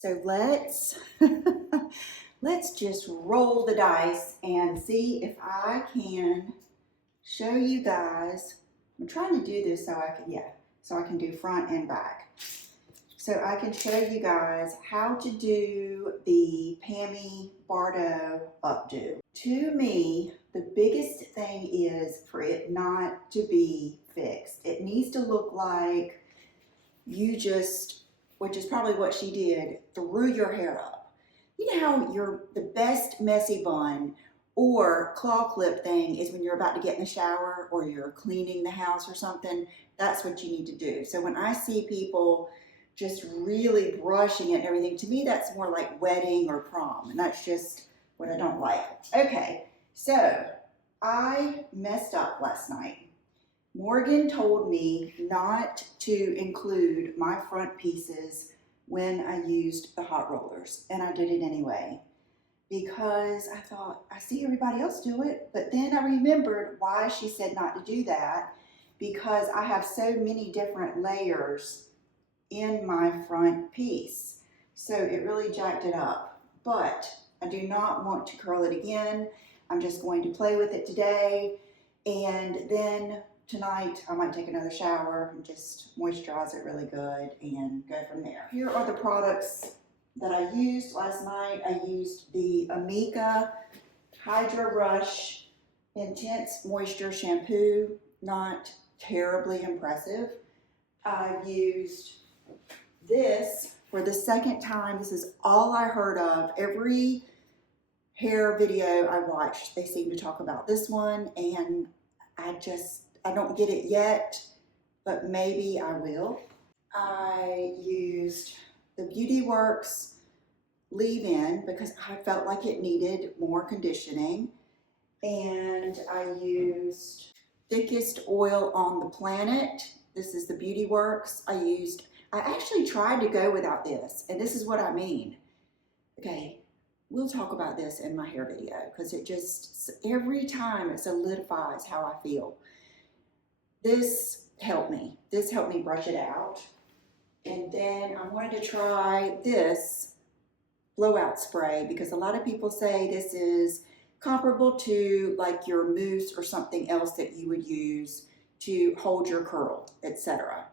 So let's just roll the dice and see if I can show you guys. I'm trying to do this so I can do front and back. So I can show you guys how to do the Pamela Bardot updo. To me, the biggest thing is for it not to be fixed. It needs to look like you just, which is probably what she did, threw your hair up. You know how the best messy bun or claw clip thing is when you're about to get in the shower or you're cleaning the house or something. That's what you need to do. So when I see people just really brushing it and everything, to me that's more like wedding or prom, and that's just what I don't like. Okay, so I messed up last night. Morgan told me not to include my front pieces when I used the hot rollers, and I did it anyway because I thought, I see everybody else do it, but then I remembered why she said not to do that, because I have so many different layers in my front piece. So it really jacked it up, but I do not want to curl it again. I'm just going to play with it today, and then tonight I might take another shower and just moisturize it really good and go from there. Here are the products that I used last night. I used the Amika Hydra Rush Intense Moisture Shampoo, not terribly impressive. I used this for the second time. This is all I heard of. Every hair video I watched, they seem to talk about this one, and I don't get it yet, but maybe I will. I used the Beauty Works leave-in because I felt like it needed more conditioning, and I used thickest oil on the planet. This is the Beauty Works. I actually tried to go without this, and this is what I mean. Okay, we'll talk about this in my hair video because it just, every time it solidifies how I feel. This helped me. This helped me brush it out. And then I wanted to try this blowout spray because a lot of people say this is comparable to like your mousse or something else that you would use to hold your curl, etc.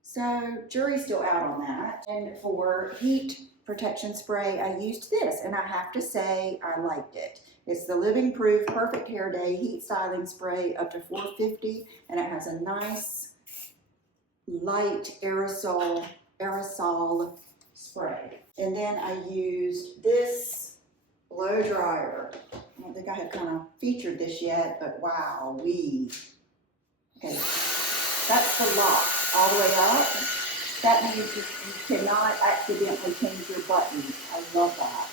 So jury's still out on that. And for heat protection spray, I used this, and I have to say I liked it. It's the Living Proof Perfect Hair Day Heat Styling Spray up to 450, and it has a nice light aerosol spray. And then I used this blow dryer. I don't think I had kind of featured this yet, but wow, okay, that's the lock all the way up. That means you cannot accidentally change your buttons. I love that.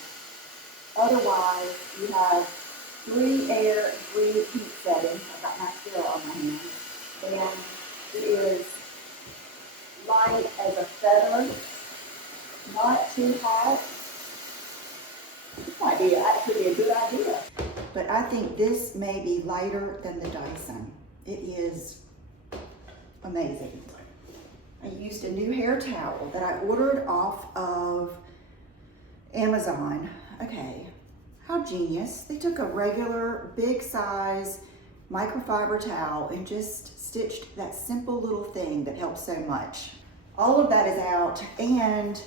Otherwise, you have 3 air and 3 heat settings. I've got my still on my hand. And it is light as a feather, not too hot. This might actually be a good idea. But I think this may be lighter than the Dyson. It is amazing. I used a new hair towel that I ordered off of Amazon. Okay, how genius. They took a regular big size microfiber towel and just stitched that simple little thing that helps so much. All of that is out, and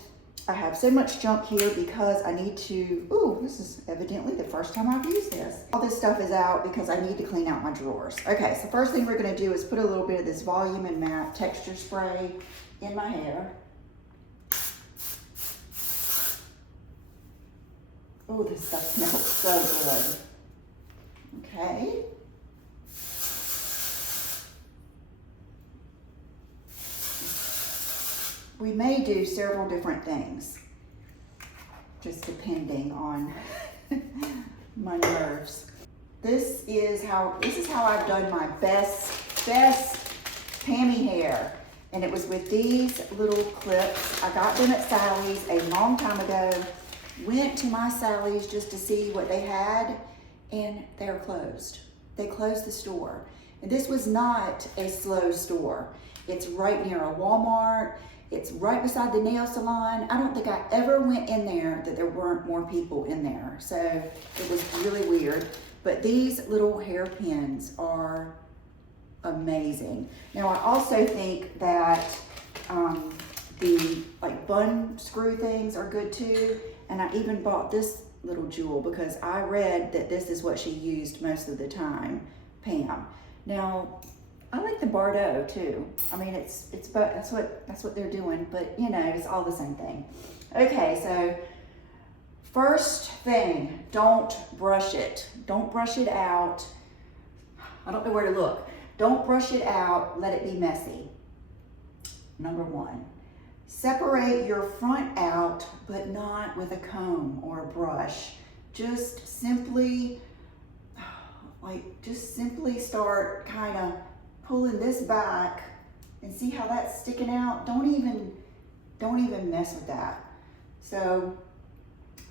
I have so much junk here because I need to, this is evidently the first time I've used this. All this stuff is out because I need to clean out my drawers. Okay, so first thing we're gonna do is put a little bit of this Volume and Matte Texture Spray in my hair. Oh, this stuff smells so good. Okay. We may do several different things, just depending on my nerves. This is how I've done my best Pammy hair, and it was with these little clips. I got them at Sally's a long time ago. Went to my Sally's just to see what they had, and they're closed. They closed the store, and this was not a slow store. It's right near a Walmart. It's right beside the nail salon. I don't think I ever went in there that there weren't more people in there. So it was really weird. But these little hairpins are amazing. Now I also think that the like bun screw things are good too. And I even bought this little jewel because I read that this is what she used most of the time, Pam. Now, I like the Bardot too. I mean, it's but that's what they're doing, but you know, it's all the same thing. Okay, so first thing, don't brush it. Don't brush it out. I don't know where to look. Don't brush it out, let it be messy. Number one. Separate your front out, but not with a comb or a brush. Just simply start kind of pulling this back and see how that's sticking out. Don't even mess with that. So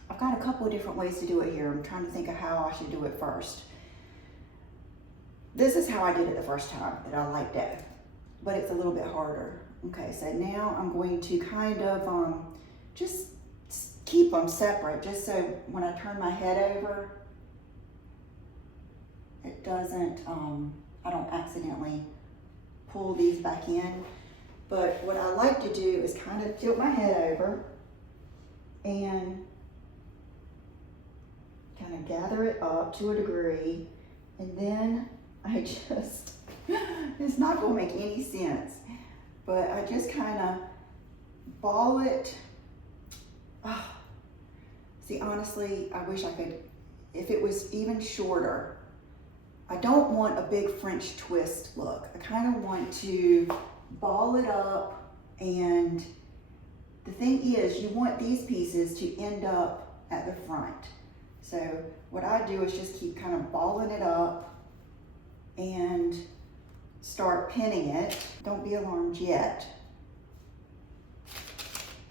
I've got a couple of different ways to do it here. I'm trying to think of how I should do it first. This is how I did it the first time that I liked it, but it's a little bit harder. Okay, so now I'm going to kind of just keep them separate, just so when I turn my head over, it doesn't, I don't accidentally pull these back in. But what I like to do is kind of tilt my head over and kind of gather it up to a degree, and then I just, it's not gonna make any sense, but I just kind of ball it. Oh, see, honestly, I wish I could, if it was even shorter. I don't want a big French twist look. I kind of want to ball it up, and the thing is, you want these pieces to end up at the front. So what I do is just keep kind of balling it up and start pinning it. Don't be alarmed yet.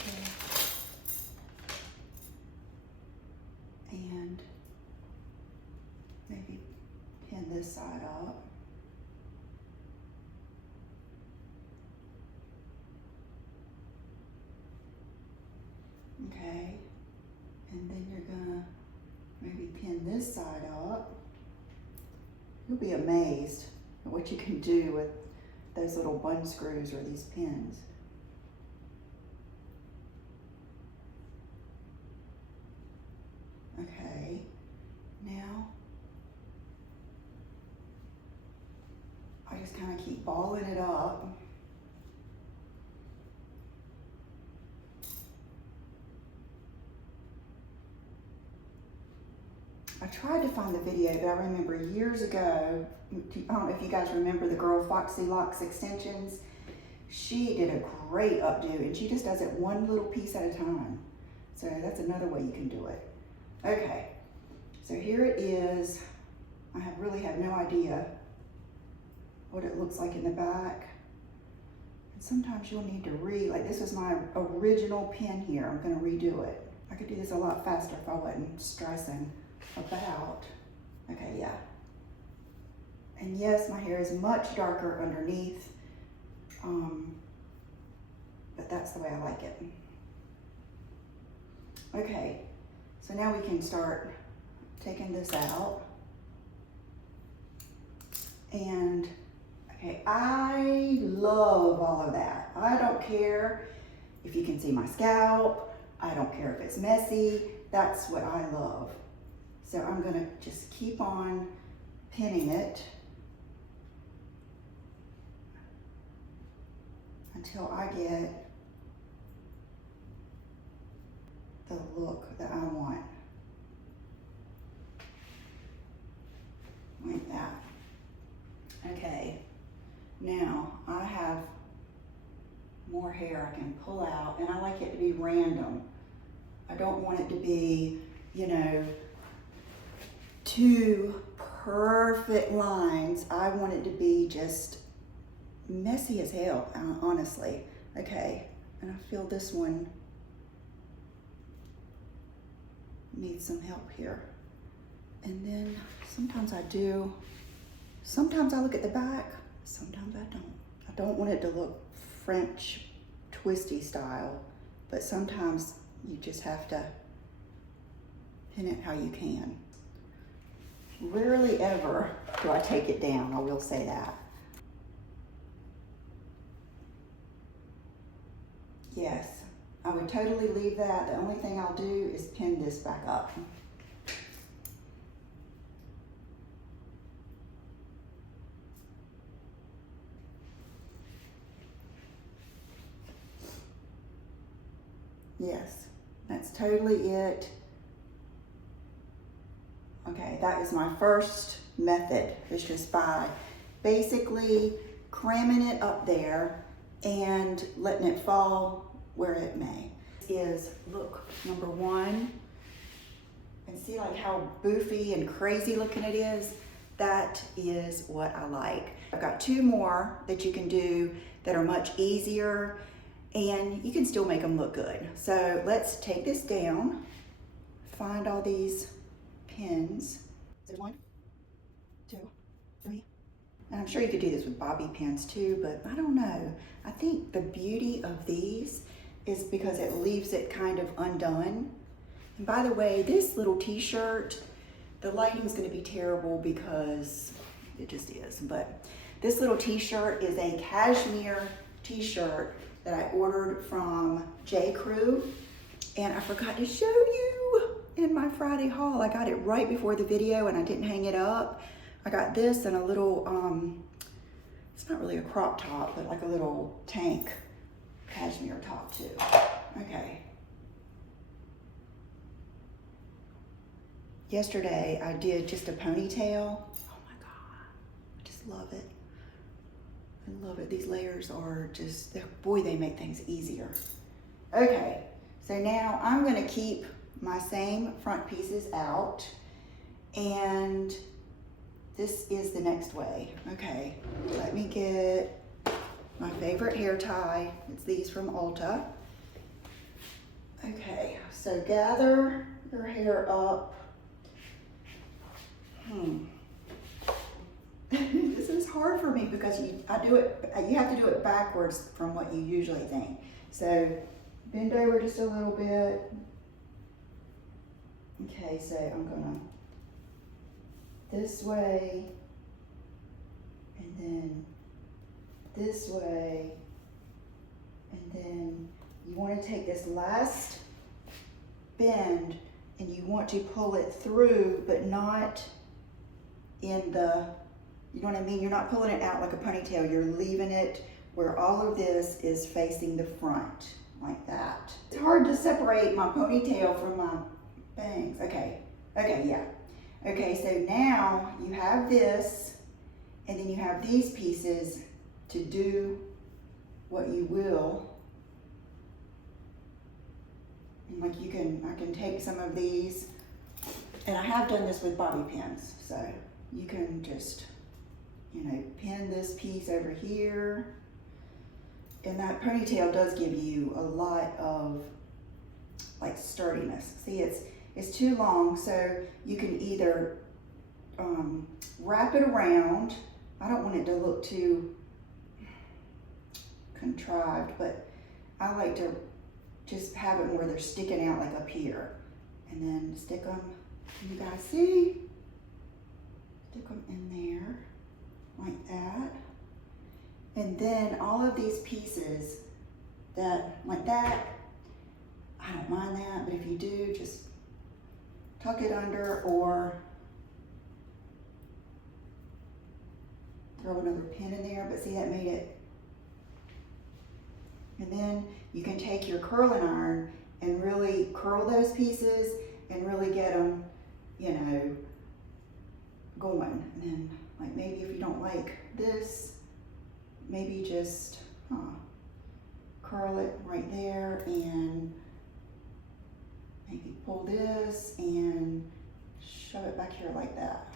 Okay. And maybe pin this side up. Okay, and then you're gonna maybe pin this side up. You'll be amazed at what you can do with those little bun screws or these pins. Okay, now I just kind of keep balling it up. I tried to find the video, but I remember years ago, I don't know if you guys remember the girl Foxy Locks Extensions. She did a great updo, and she just does it one little piece at a time. So that's another way you can do it. Okay, so here it is. I really have no idea what it looks like in the back. And sometimes you'll need to like this was my original pin here. I'm gonna redo it. I could do this a lot faster if I wasn't stressing about. Okay, yeah. And yes, my hair is much darker underneath, but that's the way I like it. Okay, so now we can start taking this out. And okay, I love all of that. I don't care if you can see my scalp. I don't care if it's messy. That's what I love. So I'm gonna just keep on pinning it until I get the look that I want. Like that. Okay, now I have more hair I can pull out, and I like it to be random. I don't want it to be, you know, two perfect lines. I want it to be just messy as hell, honestly. Okay, and I feel this one needs some help here. And then sometimes I do. Sometimes I look at the back, sometimes I don't. I don't want it to look French twisty style, but sometimes you just have to pin it how you can. Rarely ever do I take it down, I will say that. Yes, I would totally leave that. The only thing I'll do is pin this back up. Yes, that's totally it. Okay, that is my first method. It's just by basically cramming it up there and letting it fall where it may. Is, look, number one, and see like how boofy and crazy looking it is? That is what I like. I've got two more that you can do that are much easier, and you can still make them look good. So let's take this down, find all these pins. There's 1, 2, 3. And I'm sure you could do this with bobby pins too, but I don't know. I think the beauty of these is because it leaves it kind of undone. And by the way, this little t-shirt, the lighting's gonna be terrible because it just is, but this little t-shirt is a cashmere t-shirt that I ordered from J. Crew, and I forgot to show you in my Friday haul. I got it right before the video and I didn't hang it up. I got this and a little, it's not really a crop top, but like a little tank cashmere top too. Okay. Yesterday I did just a ponytail. Oh my God, I just love it. I love it. These layers are just, boy, they make things easier. Okay, so now I'm gonna keep my same front pieces out, and this is the next way. Okay, let me get my favorite hair tie. It's these from Ulta. Okay, so gather your hair up. This is hard for me because you have to do it backwards from what you usually think. So bend over just a little bit. Okay, so I'm gonna this way, and then this way, and then you want to take this last bend and you want to pull it through, but not in the, you know what I mean? You're not pulling it out like a ponytail. You're leaving it where all of this is facing the front, like that. It's hard to separate my ponytail from my bangs. Okay, yeah. Okay, so now you have this, and then you have these pieces to do what you will. And like I can take some of these, and I have done this with bobby pins, so you can just, you know, pin this piece over here. And that ponytail does give you a lot of like sturdiness. See, it's too long, so you can either wrap it around. I don't want it to look too contrived, but I like to just have it where they're sticking out like up here. And then stick them, you guys see? Stick them in there, like that. And then all of these pieces that, like that, I don't mind that, but if you do, just tuck it under or throw another pin in there, but see, that made it. And then you can take your curling iron and really curl those pieces and really get them, you know, going. And then, like, maybe if you don't like this, maybe just curl it right there and maybe pull this and shove it back here like that.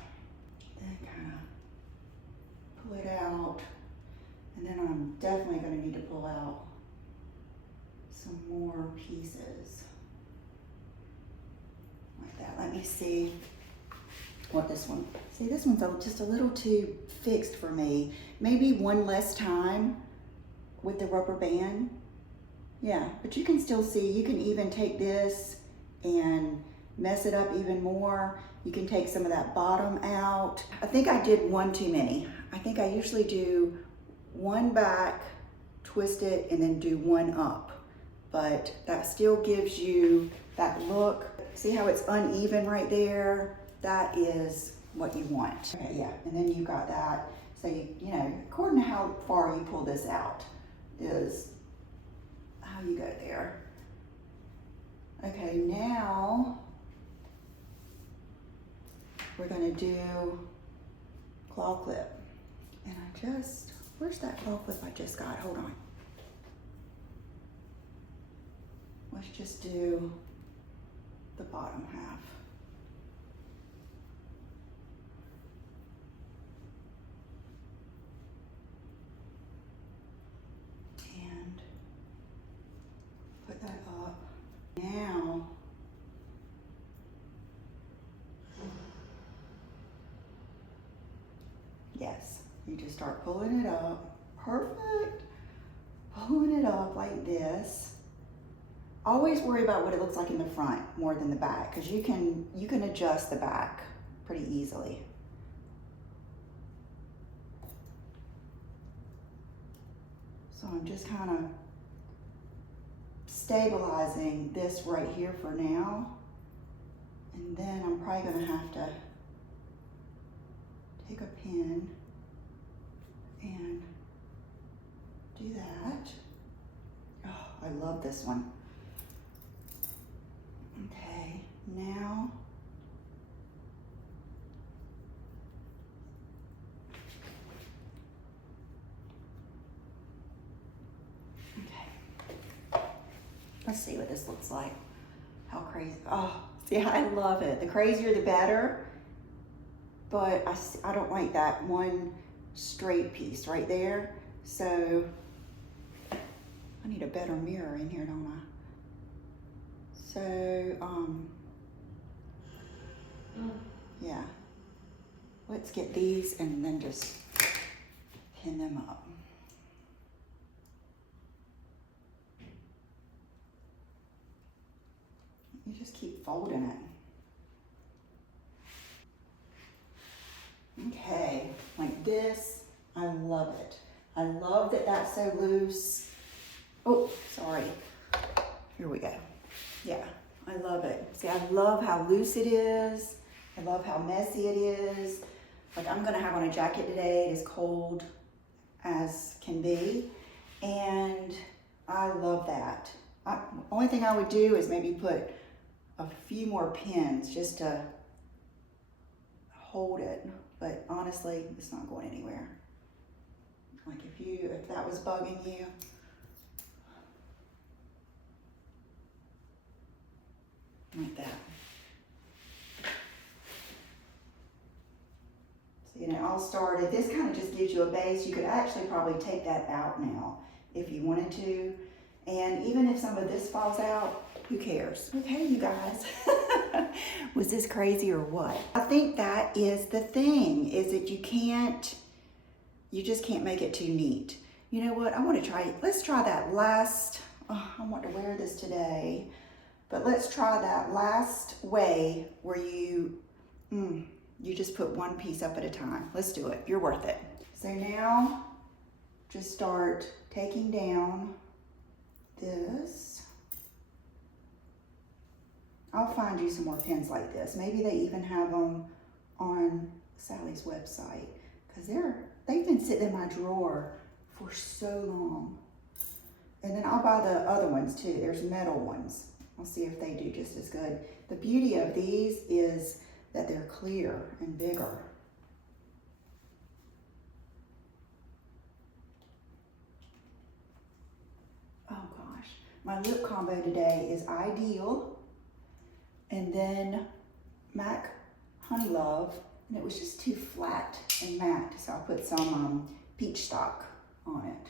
Then kind of pull it out. And then I'm definitely going to need to pull out some more pieces like that. Let me see what this one, see, this one's just a little too fixed for me. Maybe one less time with the rubber band Yeah, but you can still see, you can even take this and mess it up even more. You can take some of that bottom out. I think I did one too many. I think I usually do one back, twist it, and then do one up. But that still gives you that look. See how it's uneven right there? That is what you want. Okay, yeah, and then you got that. So you know, according to how far you pull this out is how you go there. Okay, now we're gonna do claw clip. And where's that claw clip I just got? Hold on. Let's just do the bottom half. And put that up. Now, yes, you just start pulling it up. Perfect. Pulling it up like this. Always worry about what it looks like in the front more than the back, because you can adjust the back pretty easily. So I'm just kind of stabilizing this right here for now. And then I'm probably gonna have to take a pin and do that. Oh, I love this one. Okay, now let's see what this looks like. How crazy. Oh, see, I love it. The crazier the better, but I don't like that one straight piece right there. So I need a better mirror in here, don't I? So, yeah. Let's get these and then just pin them up. You just keep folding it. Okay, like this, I love it. I love that that's so loose. Oh, sorry. Here we go. Yeah, I love it. See, I love how loose it is. I love how messy it is. Like, I'm gonna have on a jacket today. It is cold as can be. And I love that. Only thing I would do is maybe put a few more pins just to hold it. But honestly, it's not going anywhere. Like if that was bugging you, like that. So, you know, all started. This kind of just gives you a base. You could actually probably take that out now if you wanted to. And even if some of this falls out, who cares? Okay, you guys. Was this crazy or what? I think that is the thing, is that you just can't make it too neat. You know what? I want to try, let's try that last, oh, I want to wear this today, but let's try that last way where you just put one piece up at a time. Let's do it. You're worth it. So now just start taking down this. I'll find you some more pins like this. Maybe they even have them on Sally's website, because they've been sitting in my drawer for so long. And then I'll buy the other ones too. There's metal ones. I'll see if they do just as good. The beauty of these is that they're clear and bigger. Oh gosh, my lip combo today is Ideal and then MAC Honey Love, and it was just too flat and matte, so I put some peach stock on it.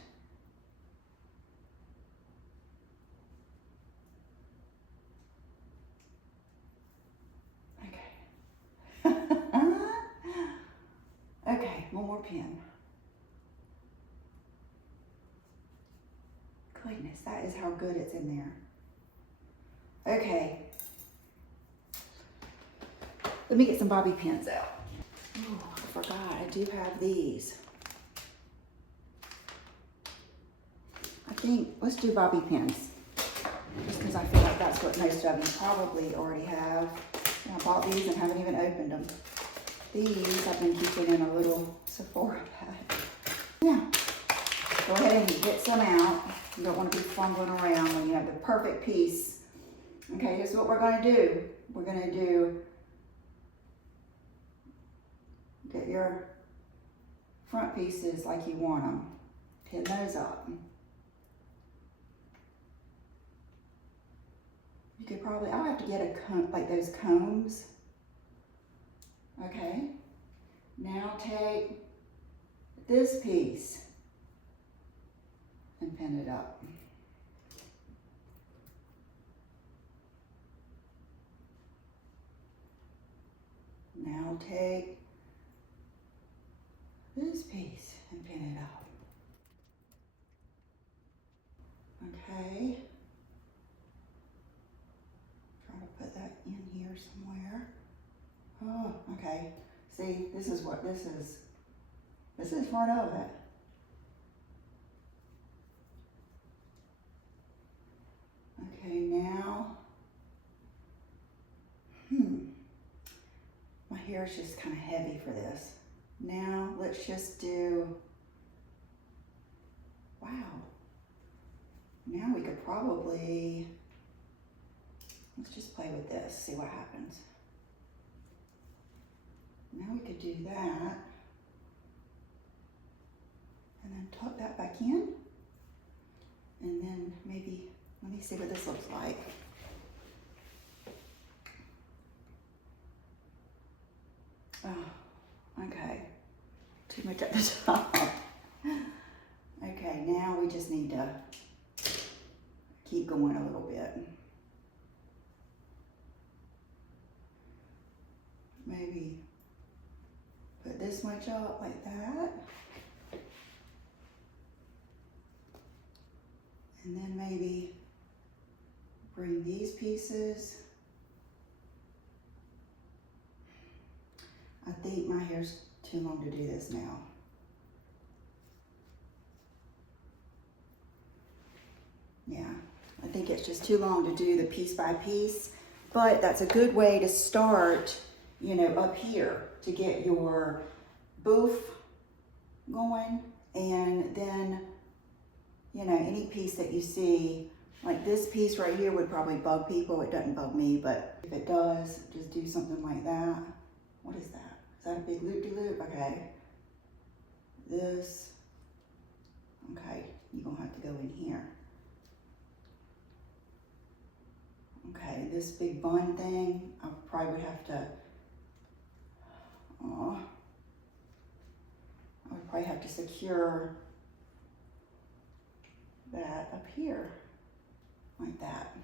Okay. Okay, one more pin. Goodness guys. That is how good it's in there. Okay. Let me get some bobby pins out. Oh, I forgot, I do have these. I think, let's do bobby pins. Just because I feel like that's what most of you probably already have. And I bought these and haven't even opened them. These I've been keeping in a little Sephora bag. Yeah, go ahead and get some out. You don't want to be fumbling around when you have the perfect piece. Okay, here's what we're going to do. We're going to do, get your front pieces like you want them. Pin those up. You could probably, I'll have to get a comb, like those combs. Okay, now take this piece and pin it up. Now take this piece and pin it up. Okay. Try to put that in here somewhere. Oh, okay. See, this is what this is. This is part of it. Okay, now, my hair is just kind of heavy for this. Now, let's just do, wow. Now we could probably, let's just play with this, see what happens. Now we could do that. And then tuck that back in. And then maybe, let me see what this looks like. Oh, okay. Too much at the top. Okay, now we just need to keep going a little bit. Maybe put this much up like that. And then maybe bring these pieces. I think my hair's too long to do this now. Yeah, I think it's just too long to do the piece by piece, but that's a good way to start, you know, up here to get your boof going. And then, you know, any piece that you see, like this piece right here would probably bug people. It doesn't bug me, but if it does, just do something like that. What is that? Is that a big loop-de-loop? Okay. This, okay, you're gonna have to go in here. Okay, this big bun thing, I probably would have to, I would probably have to secure that up here, like that.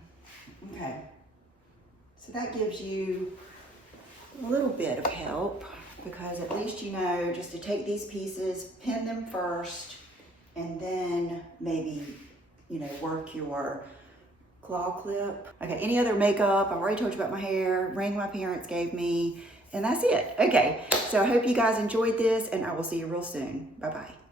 Okay, so that gives you a little bit of help, because at least you know just to take these pieces, pin them first, and then maybe, you know, work your claw clip. Okay, any other makeup? I've already told you about my hair, ring my parents gave me, and that's it. Okay, so I hope you guys enjoyed this, and I will see you real soon. Bye-bye.